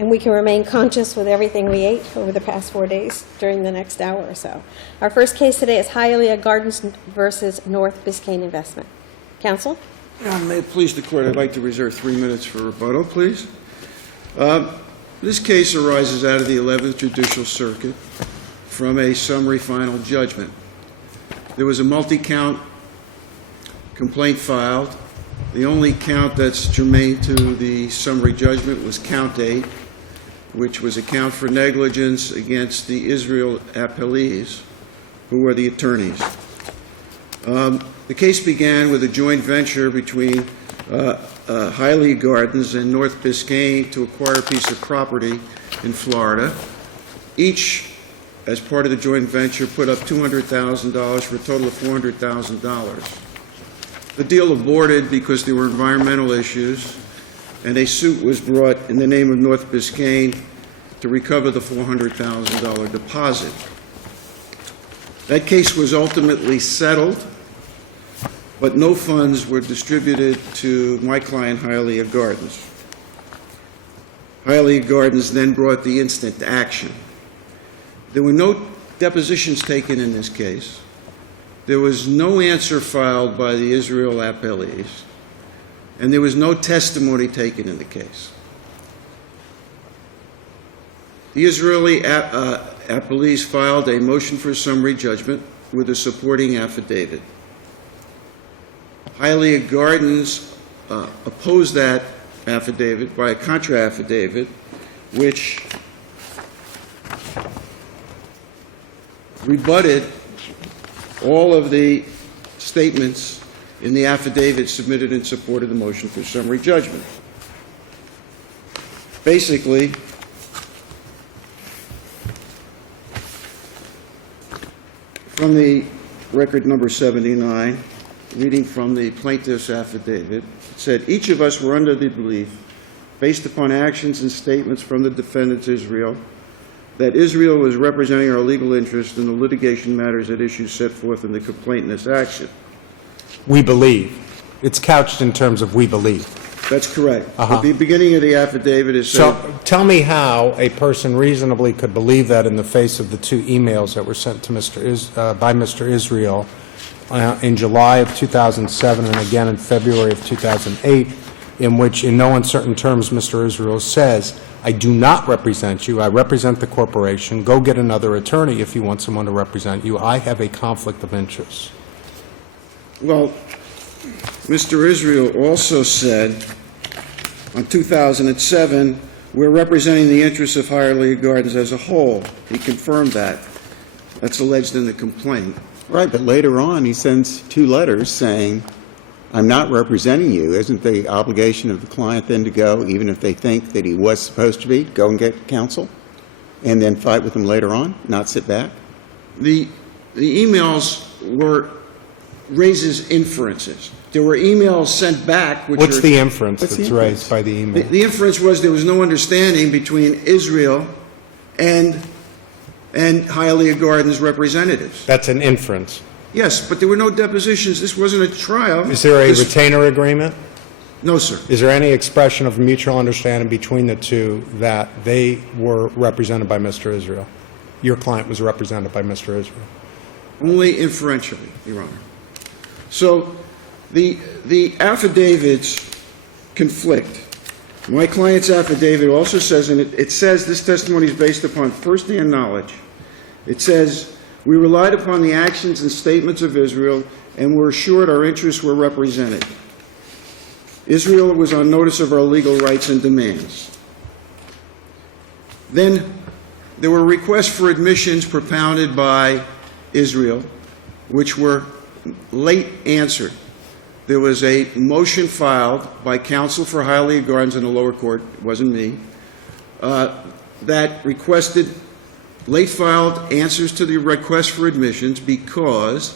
and we can remain conscious with everything we ate over the past 4 days during the next hour or so. Our first case today is Hialeah Gardens versus North Biscayne Investment. Counsel? May it please the Court, I'd like to reserve 3 minutes for rebuttal, please. This case arises out of the 11th Judicial Circuit from a summary final judgment. There was a multi-count complaint filed. The only count that's germane to the summary judgment was count 8, which was a count for negligence against the Israel appellees, who were the attorneys. The case began with a joint venture between Hialeah Gardens and North Biscayne to acquire a piece of property in Florida. Each, as part of the joint venture, put up $200,000 for a total of $400,000. The deal aborted because there were environmental issues, and a suit was brought in the name of North Biscayne to recover the $400,000 deposit. That case was ultimately settled, but no funds were distributed to my client, Hialeah Gardens. Hialeah Gardens then brought the instant action. There were no depositions taken in this case. There was no answer filed by the Israel appellees, and there was no testimony taken in the case. The Israeli appellees filed a motion for summary judgment with a supporting affidavit. Hialeah Gardens opposed that affidavit by a contra affidavit, which rebutted all of the statements in the affidavit submitted in support of the motion for summary judgment. Basically, from the record number 79, reading from the plaintiff's affidavit, it said, "Each of us were under the belief, based upon actions and statements from the defendants Israel, that Israel was representing our legal interest in the litigation matters at issue set forth in the complaint in this action." We believe. It's couched in terms of we believe. That's correct. At the beginning of the affidavit is So tell me how a person reasonably could believe that in the face of the two emails that were sent to by Mr. Israel in July of 2007 and again in February of 2008, in which in no uncertain terms Mr. Israel says, "I do not represent you. I represent the corporation. Go get another attorney if you want someone to represent you. I have a conflict of interest." Well, Mr. Israel also said on 2007, "We're representing the interests of Hialeah Gardens as a whole." He confirmed that. That's alleged in the complaint. Right, but later on he sends 2 letters saying, "I'm not representing you." Isn't the obligation of the client then to go, even if they think that he was supposed to be, go and get counsel and then fight with him later on, not sit back? The emails raises inferences. There were emails sent back which What's are, the inference What's the that's inference? raised by the email? The inference was there was no understanding between Israel and Hialeah Gardens representatives. That's an inference. Yes, but there were no depositions. This wasn't a trial. Is there a retainer agreement? No, sir. Is there any expression of mutual understanding between the two that they were represented by Mr. Israel? Your client was represented by Mr. Israel? Only inferentially, Your Honor. So the affidavits conflict. My client's affidavit also says, and it says this testimony is based upon first-hand knowledge. It says, "We relied upon the actions and statements of Israel and were assured our interests were represented. Israel was on notice of our legal rights and demands." Then there were requests for admissions propounded by Israel, which were late answered. There was a motion filed by counsel for Hialeah Gardens in the lower court, it wasn't me, that requested late filed answers to the request for admissions because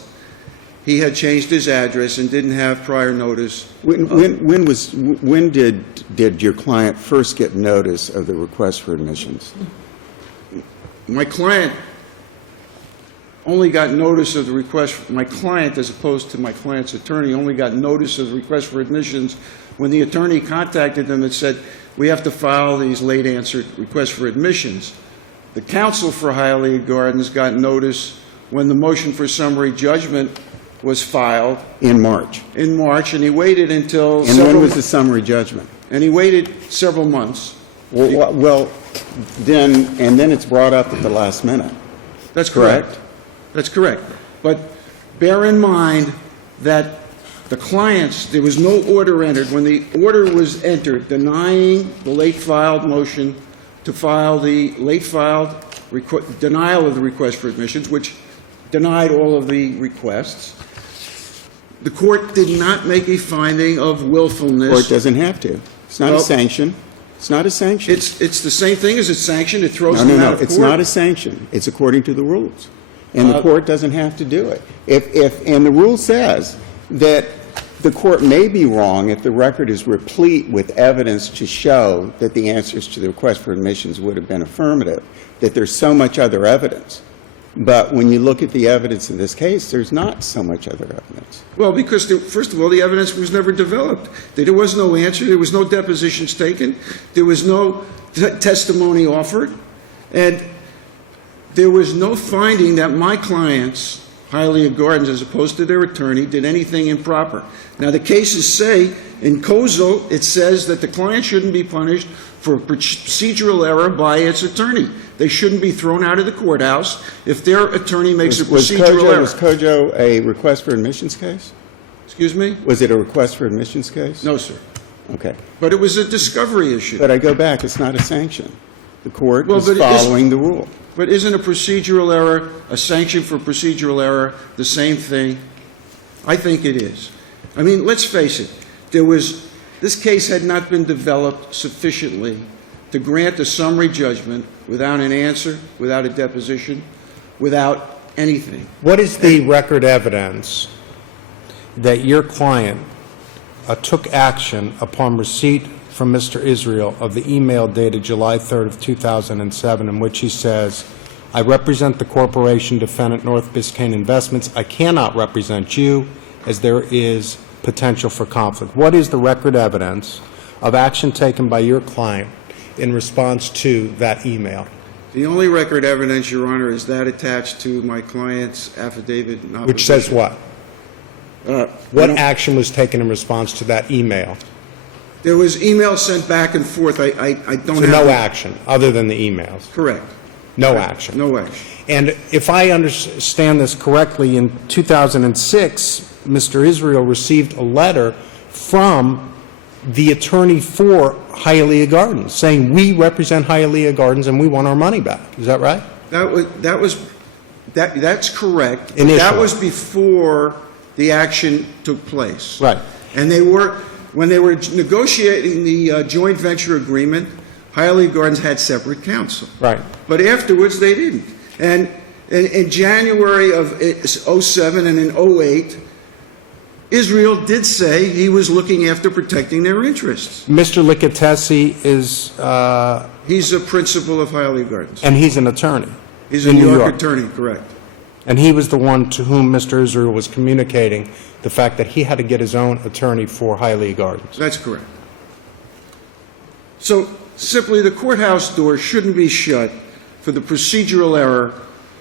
he had changed his address and didn't have prior notice. When did your client first get notice of the request for admissions? My client only got notice of the request, my client, as opposed to my client's attorney, only got notice of the request for admissions when the attorney contacted them and said, we have to file these late answered requests for admissions. The counsel for Hialeah Gardens got notice when the motion for summary judgment was filed In March. in March, and he waited until And when was the summary judgment? and he waited several months. Well, then it's brought up at the last minute. That's correct. Correct? That's correct. But bear in mind that the clients, there was no order entered. When the order was entered denying the late filed motion to file the late filed denial of the request for admissions, which denied all of the requests, the court did not make a finding of willfulness. Court doesn't have to. It's not a Well, sanction. It's not a sanction. It's the same thing as a sanction. It throws No, them no, out no. of It's court. not a sanction. It's according to the rules. And the court doesn't have to do it. And the rule says that the court may be wrong if the record is replete with evidence to show that the answers to the request for admissions would have been affirmative, that there's so much other evidence. But when you look at the evidence in this case, there's not so much other evidence. Well, because, first of all, the evidence was never developed. There was no answer. There was no depositions taken. There was no testimony offered. And there was no finding that my clients, Hialeah Gardens, as opposed to their attorney, did anything improper. Now, the cases say, in Kozel, it says that the client shouldn't be punished for procedural error by its attorney. They shouldn't be thrown out of the courthouse if their attorney makes a procedural error. Was Kojo a request for admissions case? Excuse me? Was it a request for admissions case? No, sir. Okay. But it was a discovery issue. But I go back, it's not a sanction. The court Well, is but it is- following the rule. But isn't a procedural error, a sanction for procedural error, the same thing? I think it is. I mean, let's face it. This case had not been developed sufficiently to grant a summary judgment without an answer, without a deposition, without anything. What is the record evidence that your client took action upon receipt from Mr. Israel of the email dated July 3rd of 2007 in which he says, I represent the corporation defendant North Biscayne Investments. I cannot represent you as there is potential for conflict. What is the record evidence of action taken by your client in response to that email? The only record evidence, Your Honor, is that attached to my client's affidavit in opposition. Which says what? I What don't- action was taken in response to that email? There was email sent back and forth. I don't So have... no action, other than the emails? Correct. No action? No action. And if I understand this correctly, in 2006, Mr. Israel received a letter from the attorney for Hialeah Gardens saying, we represent Hialeah Gardens and we want our money back. Is that right? That's correct. Initially. That was before the action took place. Right. And when they were negotiating the joint venture agreement, Hialeah Gardens had separate counsel. Right. But afterwards, they didn't. And in January of '07 and in '08, Israel did say he was looking after protecting their interests. Mr. Licatesi is, He's a principal of Hialeah Gardens. and he's an attorney. He's a in New New York York. attorney, correct. And he was the one to whom Mr. Israel was communicating the fact that he had to get his own attorney for Hialeah Gardens. That's correct. So simply, the courthouse door shouldn't be shut for the procedural error.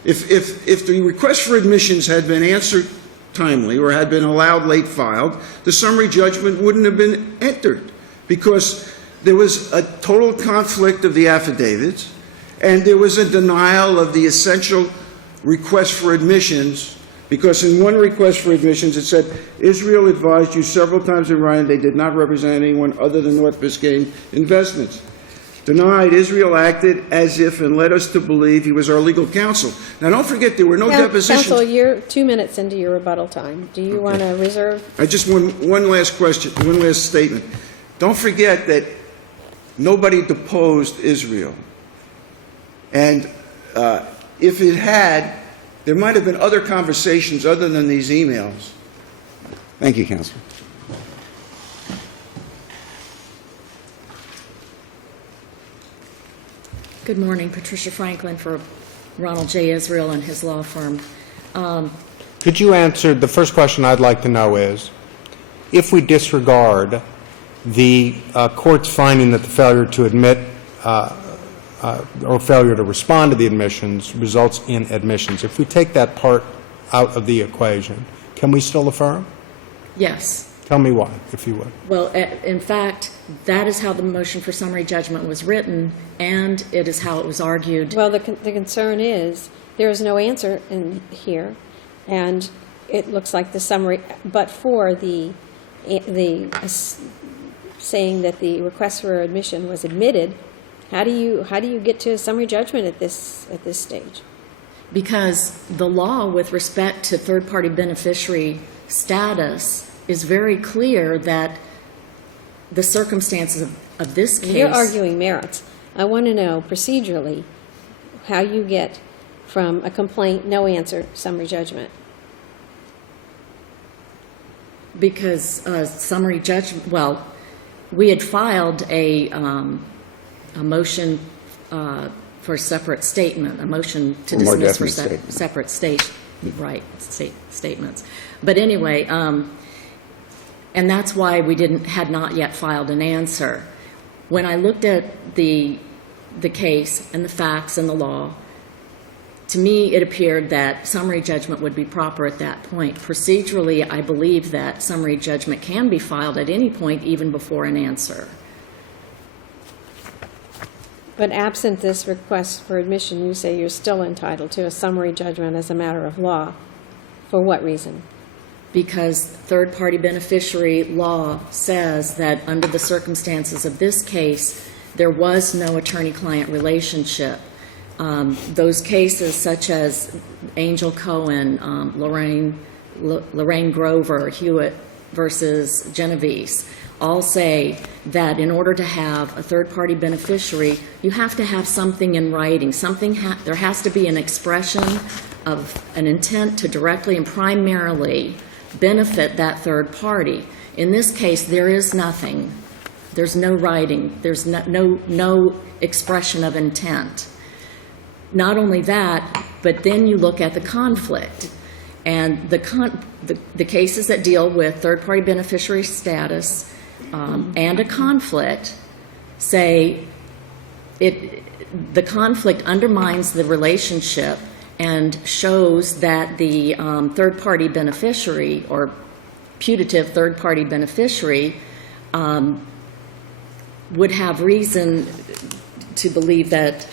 If the request for admissions had been answered timely or had been allowed late filed, the summary judgment wouldn't have been entered because there was a total conflict of the affidavits and there was a denial of the essential request for admissions, because in one request for admissions it said, Israel advised you several times in writing they did not represent anyone other than North Biscayne Investments. Denied, Israel acted as if and led us to believe he was our legal counsel. Now, don't forget, there were no depositions. Counsel, you're 2 minutes into your rebuttal time. Do you want to reserve? I just want one last question, one last statement. Don't forget that nobody deposed Israel. And if it had, there might have been other conversations other than these emails. Thank you, Counselor. Good morning. Patricia Franklin for Ronald J. Israel and his law firm. Could you answer, the first question I'd like to know is, if we disregard the court's finding that the failure to admit or failure to respond to the admissions results in admissions, if we take that part out of the equation, can we still affirm? Yes. Tell me why, if you would. Well, in fact, that is how the motion for summary judgment was written, and it is how it was argued. Well, the concern is there is no answer in here, and it looks like the summary, but for the saying that the request for admission was admitted, how do you get to a summary judgment at this stage? Because the law with respect to third-party beneficiary status is very clear that the circumstances of this case... You're arguing merits. I want to know procedurally how you get from a complaint, no answer, summary judgment. Because summary judgment, well, we had filed a motion for a separate statement, a motion to More dismiss for definite statement. separate statements. But anyway, and that's why we had not yet filed an answer. When I looked at the case and the facts and the law, to me, it appeared that summary judgment would be proper at that point. Procedurally, I believe that summary judgment can be filed at any point, even before an answer. But absent this request for admission, you say you're still entitled to a summary judgment as a matter of law. For what reason? Because third-party beneficiary law says that under the circumstances of this case, there was no attorney-client relationship. Those cases such as Angel Cohen, Lorraine Grover, Hewitt versus Genovese, all say that in order to have a third-party beneficiary, you have to have something in writing. There has to be an expression of an intent to directly and primarily benefit that third party. In this case, there is nothing. There's no writing. There's no expression of intent. Not only that, but then you look at the conflict. And the cases that deal with third-party beneficiary status and a conflict say the conflict undermines the relationship and shows that the third-party beneficiary or putative third-party beneficiary would have reason to believe that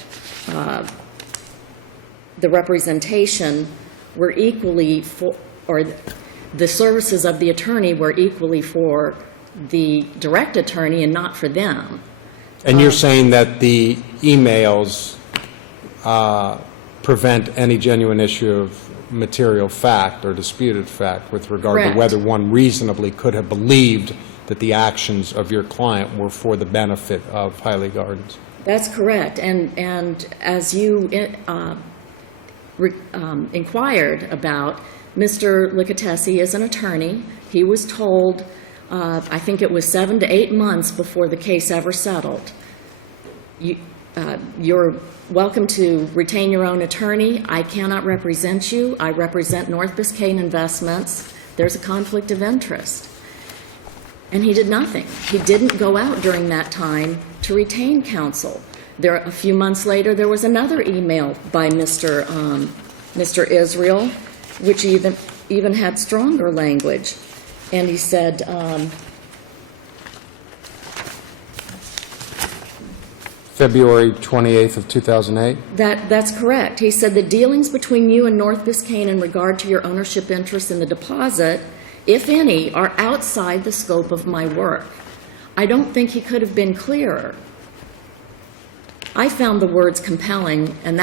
the representation were equally for, or the services of the attorney were equally for the direct attorney and not for them. And you're saying that the emails prevent any genuine issue of material fact or disputed fact with regard Correct. to whether one reasonably could have believed that the actions of your client were for the benefit of Hialeah Gardens? That's correct. And as you inquired about, Mr. Licatesi is an attorney. He was told, I think it was 7 to 8 months before the case ever settled, you're welcome to retain your own attorney. I cannot represent you. I represent North Biscayne Investments. There's a conflict of interest. And he did nothing. He didn't go out during that time to retain counsel. A few months later, there was another email by Mr. Israel, which even had stronger language. And he said, February 28th of 2008? That's correct. He said the dealings between you and North Biscayne in regard to your ownership interest in the deposit, if any, are outside the scope of my work. I don't think he could have been clearer. I found the words compelling, and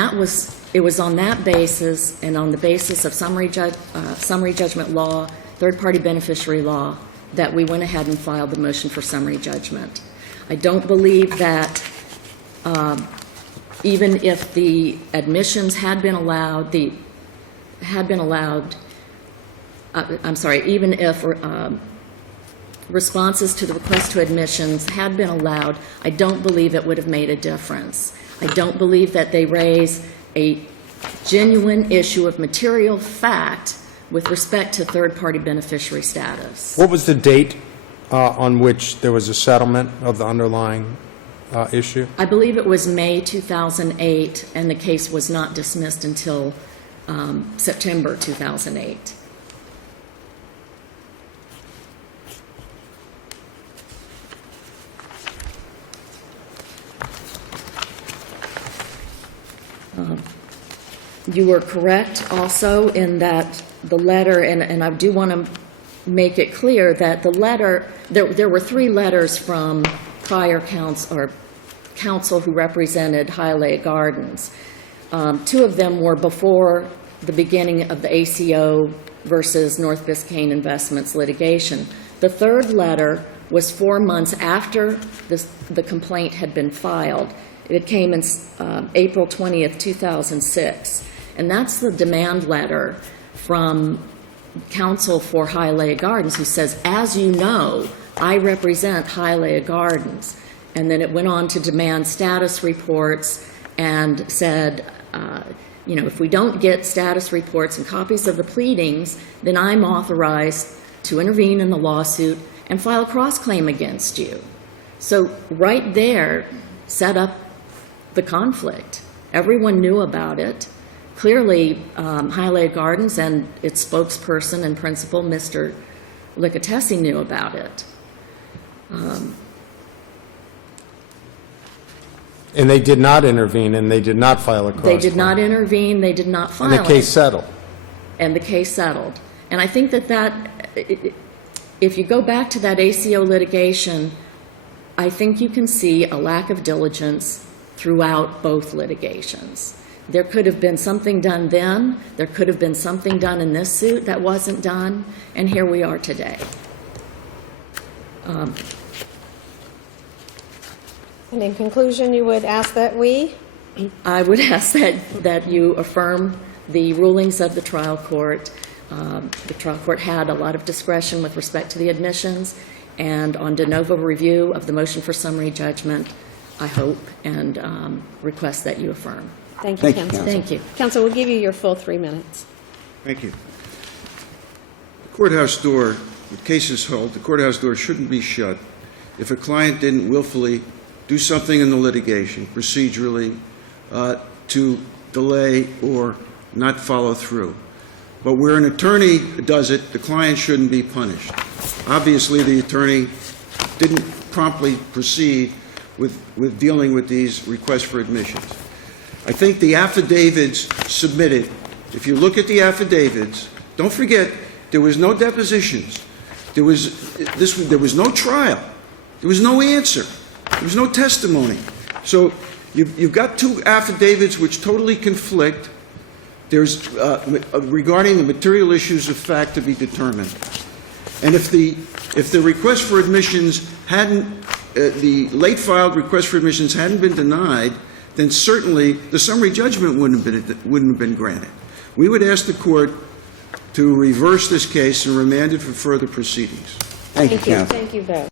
it was on that basis and on the basis of summary judgment law, third-party beneficiary law, that we went ahead and filed the motion for summary judgment. I don't believe that even if the admissions had been allowed, even if responses to the request to admissions had been allowed, I don't believe it would have made a difference. I don't believe that they raise a genuine issue of material fact with respect to third-party beneficiary status. What was the date on which there was a settlement of the underlying issue? I believe it was May 2008, and the case was not dismissed until September 2008. You were correct also in that the letter, and I do want to make it clear that the letter, there were 3 letters from prior counsel who represented Hialeah Gardens. 2 of them were before the beginning of the ACO versus North Biscayne Investments litigation. The 3rd letter was 4 months after the complaint had been filed. It came in April 20th, 2006. And that's the demand letter from counsel for Hialeah Gardens who says, as you know, I represent Hialeah Gardens. And then it went on to demand status reports and said, you know, if we don't get status reports and copies of the pleadings, then I'm authorized to intervene in the lawsuit and file a cross-claim against you. So right there set up the conflict. Everyone knew about it. Clearly, Hialeah Gardens and its spokesperson and principal, Mr. Licatesi, knew about it. And they did not intervene, and they did not file a cross-claim. They did not intervene, they did not file it. And the case settled. And the case settled. And I think that if you go back to that ACO litigation, I think you can see a lack of diligence throughout both litigations. There could have been something done then, there could have been something done in this suit that wasn't done, and here we are today. And in conclusion, you would ask that we? I would ask that you affirm the rulings of the trial court. The trial court had a lot of discretion with respect to the admissions, and on de novo review of the motion for summary judgment, I hope and request that you affirm. Thank you, Thank you, counsel. counsel. Thank you. Counsel, we'll give you your full 3 minutes. Thank you. The courthouse door, the case is held, the courthouse door shouldn't be shut if a client didn't willfully do something in the litigation procedurally to delay or not follow through. But where an attorney does it, the client shouldn't be punished. Obviously, the attorney didn't promptly proceed with dealing with these requests for admissions. I think the affidavits submitted, if you look at the affidavits, don't forget, there was no depositions. There was no trial. There was no answer. There was no testimony. So you've got 2 affidavits which totally conflict. There's regarding the material issues of fact to be determined. And if the request for admissions hadn't, the late filed request for admissions hadn't been denied, then certainly the summary judgment wouldn't have been granted. We would ask the court to reverse this case and remand it for further proceedings. Thank you, counsel. Thank you both.